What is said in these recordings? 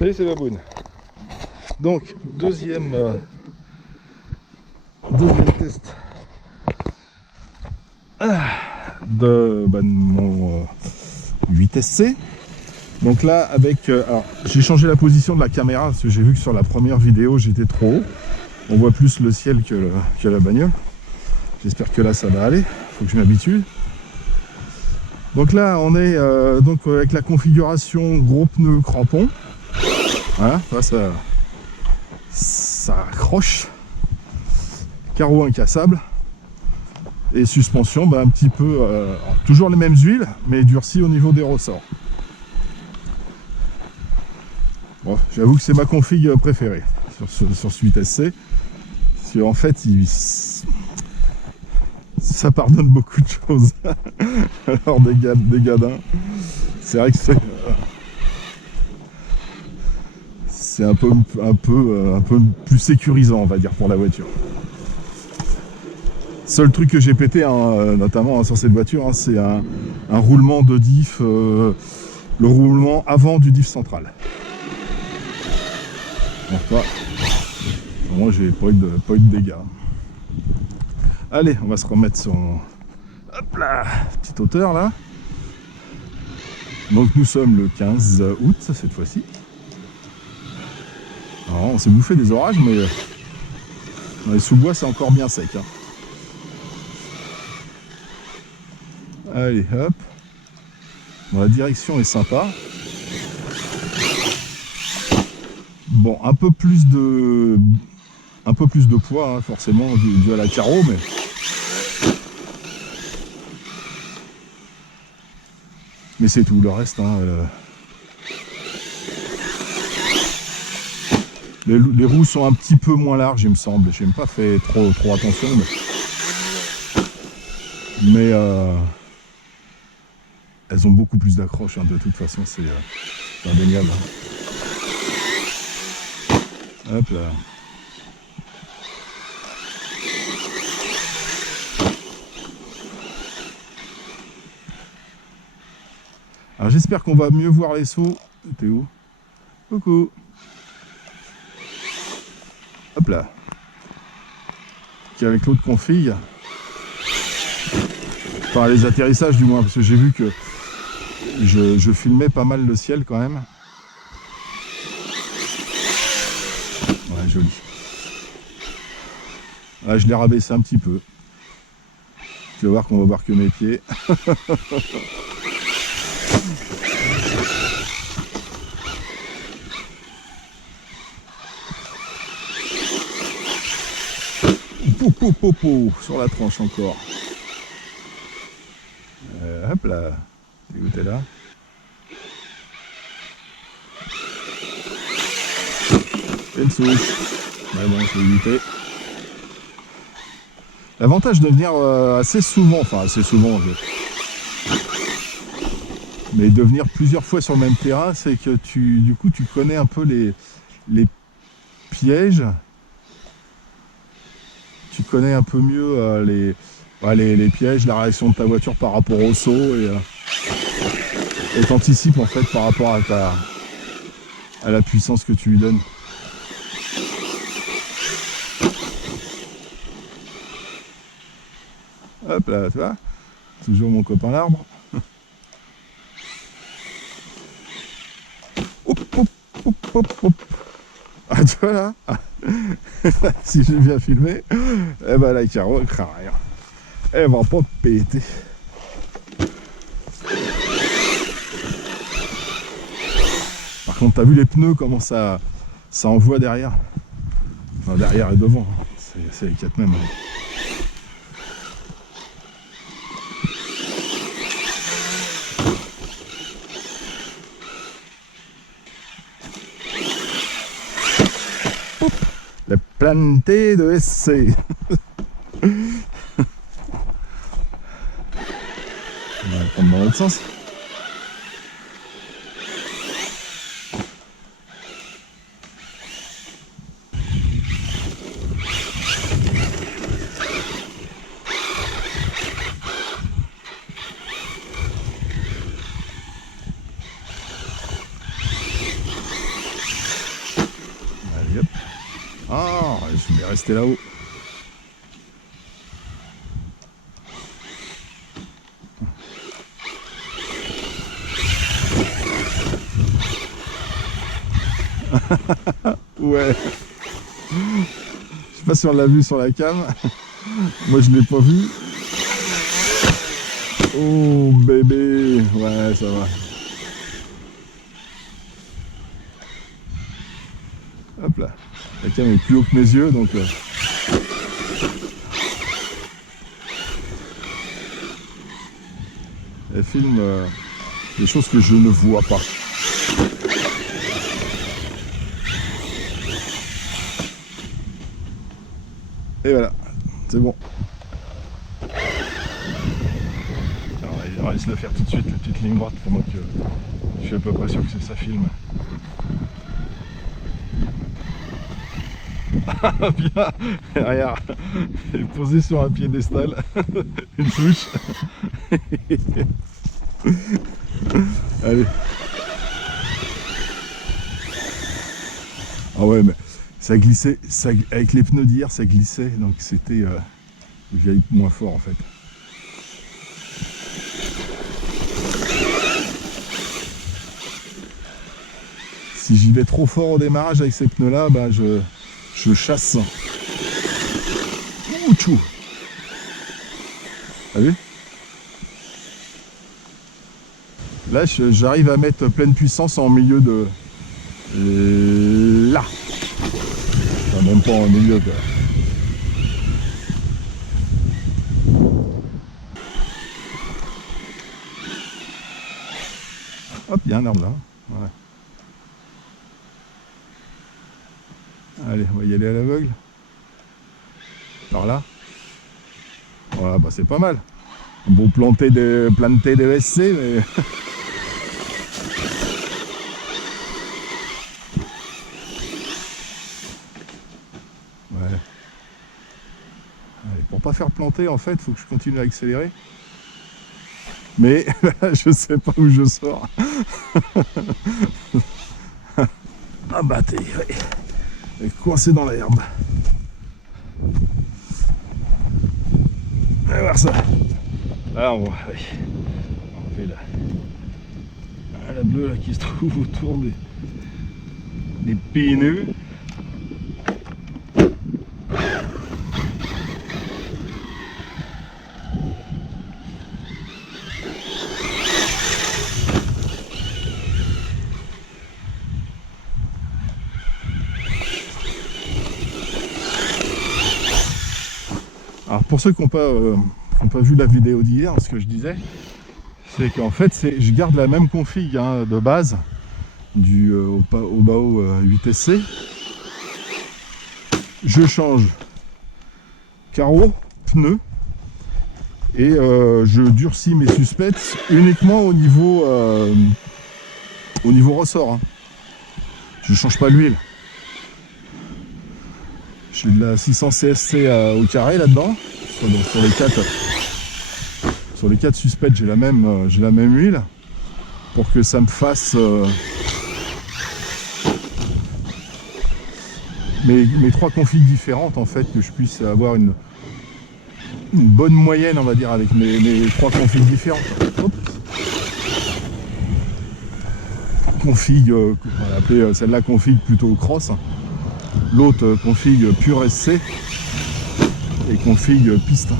Salut, c'est Baboune. Donc, deuxième test de mon 8SC. Donc là, alors, j'ai changé la position de la caméra parce que j'ai vu que sur la première vidéo, j'étais trop haut. On voit plus le ciel que la bagnole. J'espère que là, ça va aller. Faut que je m'habitue. Donc là, on est avec la configuration gros pneus crampons. Voilà, ça accroche. Carreau incassable. Et suspension, un petit peu, toujours les mêmes huiles, mais durcies au niveau des ressorts. Bon, j'avoue que c'est ma config préférée sur ce 8SC. Parce qu'en fait, ça pardonne beaucoup de choses. Alors des gadins, c'est vrai que c'est un peu plus sécurisant, on va dire, pour la voiture. Seul truc que j'ai pété, notamment sur cette voiture, c'est un roulement de diff, le roulement avant du diff central. Enfin, moi j'ai pas eu de dégâts. Allez, on va se remettre sur... Hop là, petite hauteur là. Donc nous sommes le 15 août cette fois-ci. Alors on s'est bouffé des orages, mais dans les sous-bois c'est encore bien sec. Allez, hop. Bon, la direction est sympa. Bon, un peu plus de poids, forcément, dû à la carreau, mais c'est tout, le reste, les roues sont un petit peu moins larges, il me semble. J'ai même pas fait trop attention, mais elles ont beaucoup plus d'accroche, de toute façon, c'est indéniable. Hop là. Alors j'espère qu'on va mieux voir les sauts. T'es où? Coucou. Hop là. Qu'avec l'autre config. Enfin les atterrissages du moins, parce que j'ai vu que je filmais pas mal le ciel quand même. Ouais, joli. Là je l'ai rabaissé un petit peu. Tu vas voir qu'on va voir que mes pieds. Sur la tranche encore. Hop là. T'es où, t'es là? Et une souche. Mais bon, je vais éviter. L'avantage de venir assez souvent, mais de venir plusieurs fois sur le même terrain, c'est que du coup tu connais un peu les pièges. Tu connais un peu mieux les pièges, la réaction de ta voiture par rapport au saut et t'anticipes en fait par rapport à la puissance que tu lui donnes. Hop là, tu vois, toujours mon copain l'arbre. Hop, hop, hop, hop, hop. Ah, tu vois là. Si j'ai bien filmé, eh ben la carreau elle craint rien. Elle va pas péter. Par contre, t'as vu les pneus, comment ça envoie derrière. Enfin, derrière et devant. C'est les quatre mêmes. Le planté de SC. On va prendre dans l'autre sens. Ah, je vais rester là-haut. Ouais. Je sais pas si on l'a vu sur la cam. Moi je l'ai pas vu. Oh bébé. Ouais, ça va. Hop là. La cam est plus haut que mes yeux donc. Elle filme des choses que je ne vois pas. Et voilà, c'est bon. Alors, on va essayer de le faire tout de suite, la petite ligne droite, pour moi que je suis à peu près sûr que ça filme. Ah bien, regarde, elle est posée sur un piédestal, une souche. Allez. Ah ouais, mais ça glissait, ça, avec les pneus d'hier, ça glissait, donc c'était moins fort en fait. Si j'y vais trop fort au démarrage avec ces pneus-là, bah je chasse. Ouh, tchou. T'as vu? Là, j'arrive à mettre pleine puissance en milieu de... là. Enfin, même pas en milieu, quoi. Hop, il y a un arbre là. Voilà. Allez, on va y aller à l'aveugle. Par là. Voilà, bah c'est pas mal. Bon, planter des SC, mais... ouais. Allez, pour pas faire planter, en fait, il faut que je continue à accélérer. Mais je sais pas où je sors. Ah bah t'es coincé dans l'herbe. On va voir ça. Là on fait la bleue là, qui se trouve autour des pneus. Alors pour ceux qui n'ont pas vu la vidéo d'hier, ce que je disais, c'est qu'en fait je garde la même config hein, de base du Obao 8SC. Je change carreaux, pneus et je durcis mes suspects uniquement au niveau ressort. Hein. Je change pas l'huile. J'ai de la 600 CSC au carré là-dedans. Sur les 4 suspects, j'ai la même huile pour que ça me fasse mes 3 configs différentes en fait, que je puisse avoir une bonne moyenne on va dire avec mes 3 configs différentes. Hop. Config, on va l'appeler celle-là config plutôt cross. L'autre config pure SC et config piste.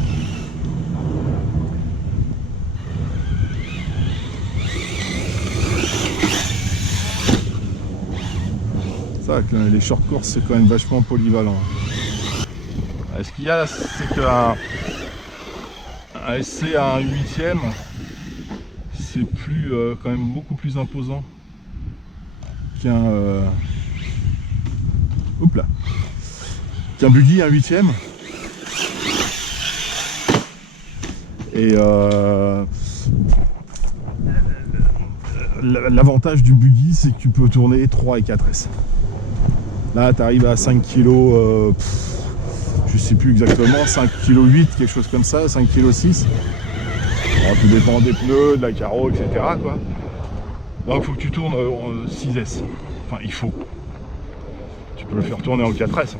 Ça, les short courses c'est quand même vachement polyvalent. Ce qu'il y a c'est qu'un SC à un 8ème c'est plus quand même beaucoup plus imposant qu'un qu'un buggy, un 8ème. Et l'avantage du buggy, c'est que tu peux tourner 3 et 4S. Là, tu arrives à 5 kg, je sais plus exactement, 5 kg 8, quelque chose comme ça, 5 kg 6. Alors, tout dépend des pneus, de la carreau, etc. quoi. Donc, il faut que tu tournes 6S. Enfin, il faut. Tu peux le faire tourner en 4S.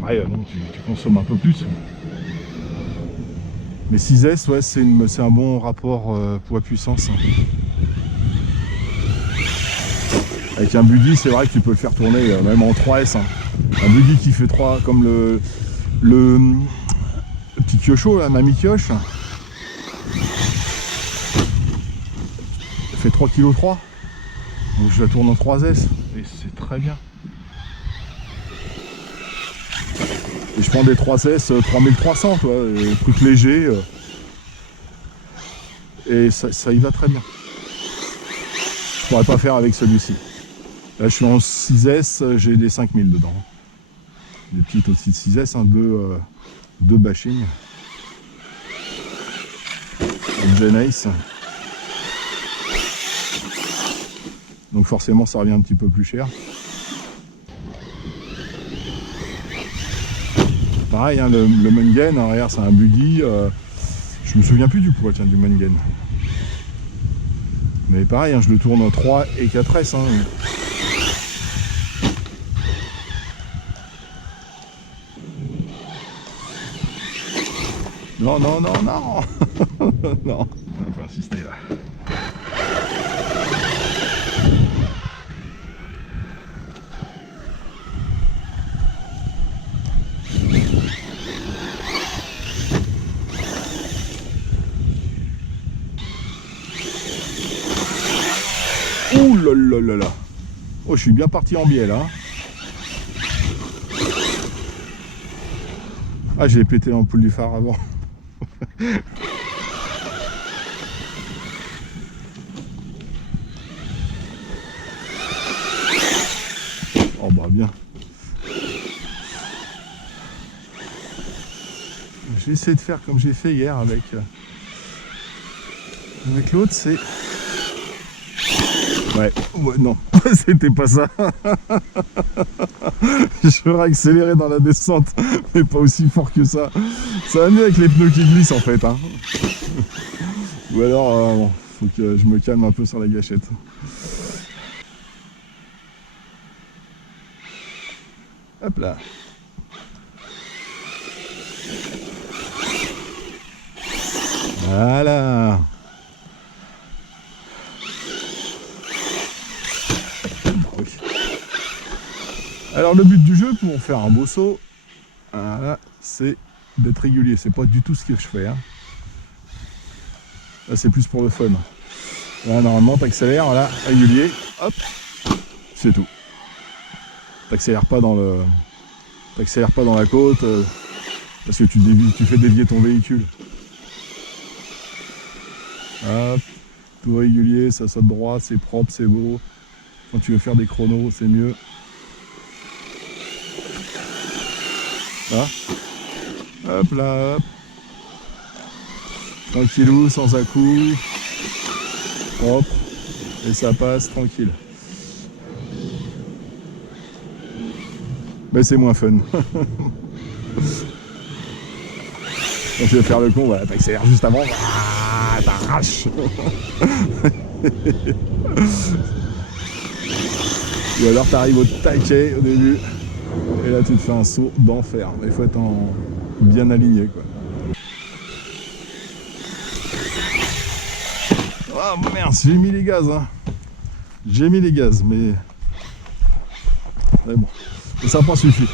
Après, non, tu consommes un peu plus. Mais 6S, ouais, c'est un bon rapport poids-puissance. Avec un buggy, c'est vrai que tu peux le faire tourner même en 3S. Hein. Un buggy qui fait 3, comme le petit Kyosho, là, Mamie Kyosh. Ça fait 3,3 kg. Donc je la tourne en 3S. Et c'est très bien. Et je prends des 3S 3300, toi, truc léger. Et ça y va très bien. Je pourrais pas faire avec celui-ci. Là je suis en 6S, j'ai des 5000 dedans. Des petites aussi de 6S, hein, deux bashing. Genesis. Donc forcément ça revient un petit peu plus cher. Pareil, hein, le Mungen, arrière c'est un buggy. Je me souviens plus du poids du Mungen. Mais pareil, hein, je le tourne en 3 et 4S. Hein. Non, non, non, non. Non, on va insister là. Ouh là là là là. Oh, je suis bien parti en biais là. Ah, j'ai pété l'ampoule du phare avant. Oh bah bien. J'ai essayé de faire comme j'ai fait hier avec l'autre, c'est... Ouais, non, c'était pas ça. Je vais accélérer dans la descente, mais pas aussi fort que ça. Ça va mieux avec les pneus qui glissent en fait. Hein. Ou alors, bon, faut que je me calme un peu sur la gâchette. Hop là. Voilà. Alors le but du jeu pour faire un beau saut, voilà, c'est d'être régulier. C'est pas du tout ce que je fais. Hein. Là c'est plus pour le fun. Là normalement t'accélères, voilà, régulier, hop, c'est tout. T'accélères pas dans la côte parce que tu fais dévier ton véhicule. Hop, tout régulier, ça saute droit, c'est propre, c'est beau. Quand tu veux faire des chronos, c'est mieux. Là. Hop là, hop. Tranquillou, sans à-coups. Propre. Et ça passe tranquille. Mais c'est moins fun. Quand tu veux faire le con, voilà, t'accélères juste avant. Ah, t'arraches. Ou alors t'arrives au taquet au début. Et là tu te fais un saut d'enfer. Mais il faut être bien aligné quoi. Ah oh, merde, j'ai mis les gaz hein. J'ai mis les gaz mais bon. Et ça n'a pas suffi.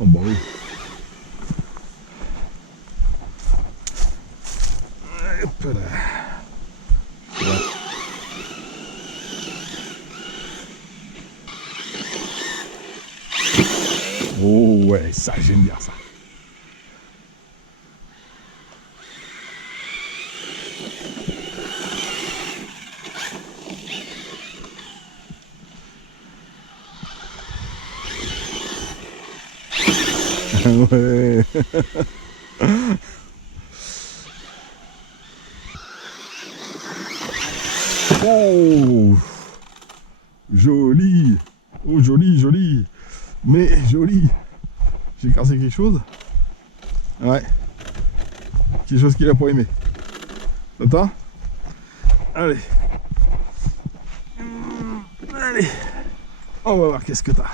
Oh bah oui. Hop là. Voilà. Oh ouais, ça j'aime bien ça. Ouais. Oh, joli. Oh joli, joli. Mais joli. J'ai cassé quelque chose. Ouais. Quelque chose qu'il a pas aimé. Attends. Allez. Allez. On va voir qu'est-ce que t'as.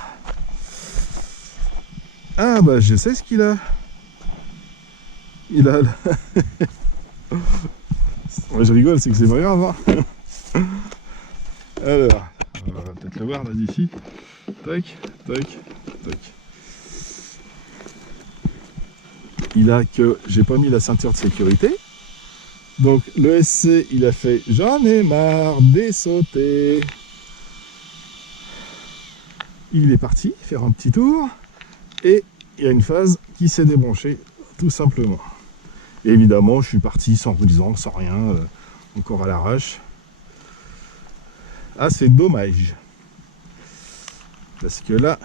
Ah bah je sais ce qu'il a. Il a... Ouais, je rigole, c'est que c'est pas grave. Hein. Alors, on va peut-être le voir là d'ici. Tac, tac, tac. Il a que j'ai pas mis la ceinture de sécurité. Donc le SC, il a fait j'en ai marre des sauter. Il est parti faire un petit tour et il y a une phase qui s'est débranchée tout simplement. Et évidemment, je suis parti sans ruisant, sans rien, encore à l'arrache. Ah, c'est dommage. Parce que là,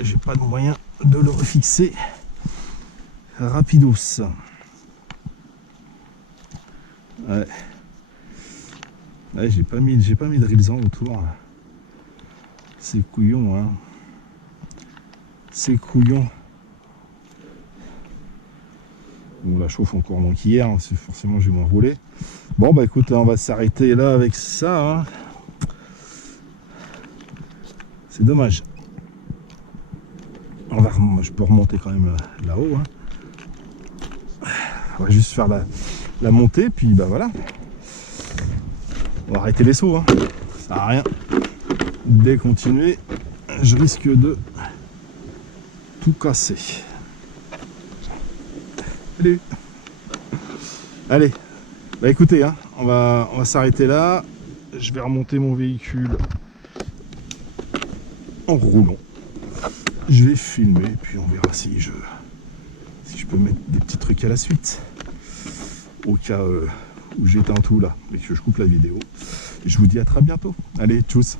j'ai pas de moyen de le refixer rapidos. Ouais. Ouais, j'ai pas mis de rilsan autour. C'est couillon, hein. C'est couillon. Bon, la chauffe encore moins qu'hier, hein, c'est forcément je vais m'enrouler. Bon bah écoute, on va s'arrêter là avec ça. Hein. C'est dommage. Je peux remonter quand même là-haut. Hein. On va juste faire la montée, puis bah voilà. On va arrêter les sauts. Hein. Ça sert à rien de continuer. Je risque de tout casser. Allez, bah écoutez, hein, on va s'arrêter là. Je vais remonter mon véhicule en roulant. Je vais filmer, puis on verra si je peux mettre des petits trucs à la suite. Au cas où j'éteins tout là, et que je coupe la vidéo. Et je vous dis à très bientôt. Allez, tchuss.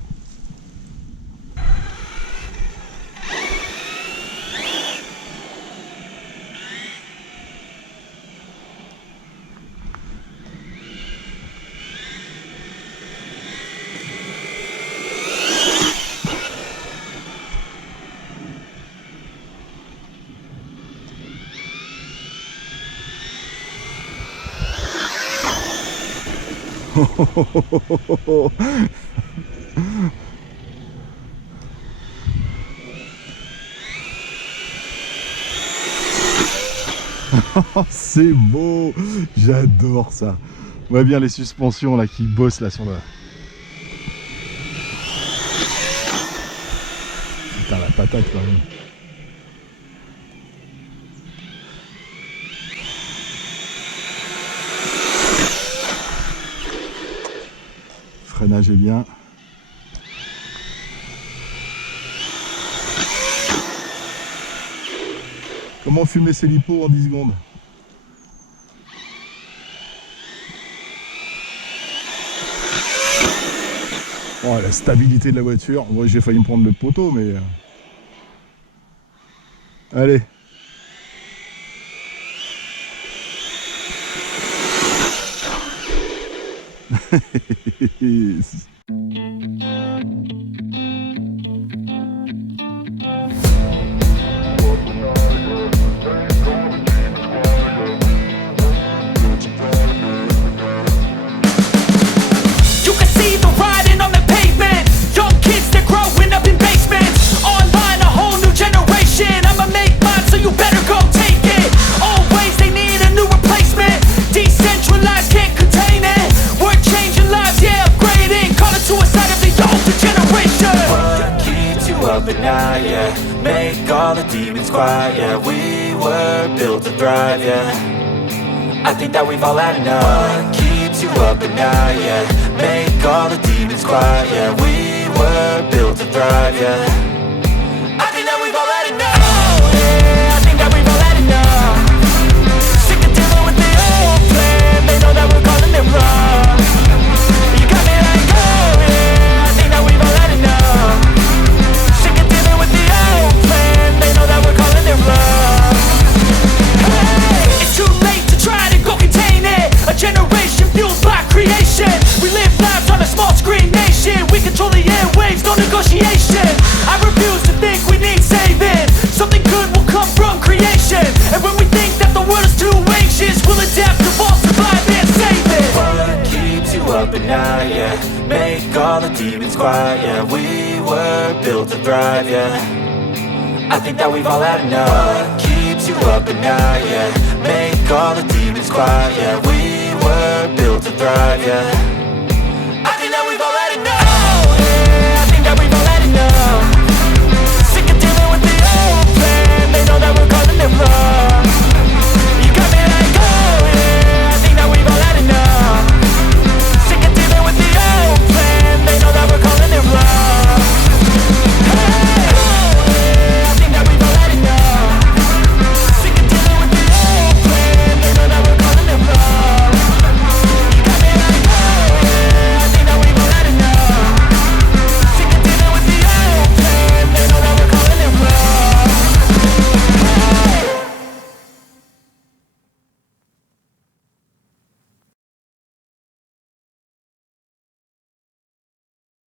C'est beau, j'adore ça. On voit bien les suspensions là qui bossent là sur le... Putain la patate quand même. Freinage est bien. Comment fumer ses lipos en 10 secondes? Oh, la stabilité de la voiture. Moi, j'ai failli me prendre le poteau, mais... Allez. But now, yeah, make all the demons quiet, yeah. We were built to thrive, yeah. I think that we've all had enough. What keeps you up at night, yeah. Make all the demons quiet, yeah. We were built to thrive, yeah. I think that we've all had enough. Oh, yeah, I think that we've all had enough. Sick of dealing with the old plan. They know that we're calling it wrong. You got me like, oh, yeah, I think that we've all had enough. It's too late to try to go contain it. A generation fueled by creation. We live lives on a small screen nation. We control the airwaves, no negotiation. I refuse to think we need saving. Something good will come from creation. And when we think that the world is too anxious, we'll adapt, evolve, survive and save it. What keeps you you up at night, yeah. Make all the demons quiet, yeah. We were built to thrive, yeah. I think that we've all had enough. What keeps you up at night, yeah. Make all the demons quiet, yeah. We were built to thrive, yeah.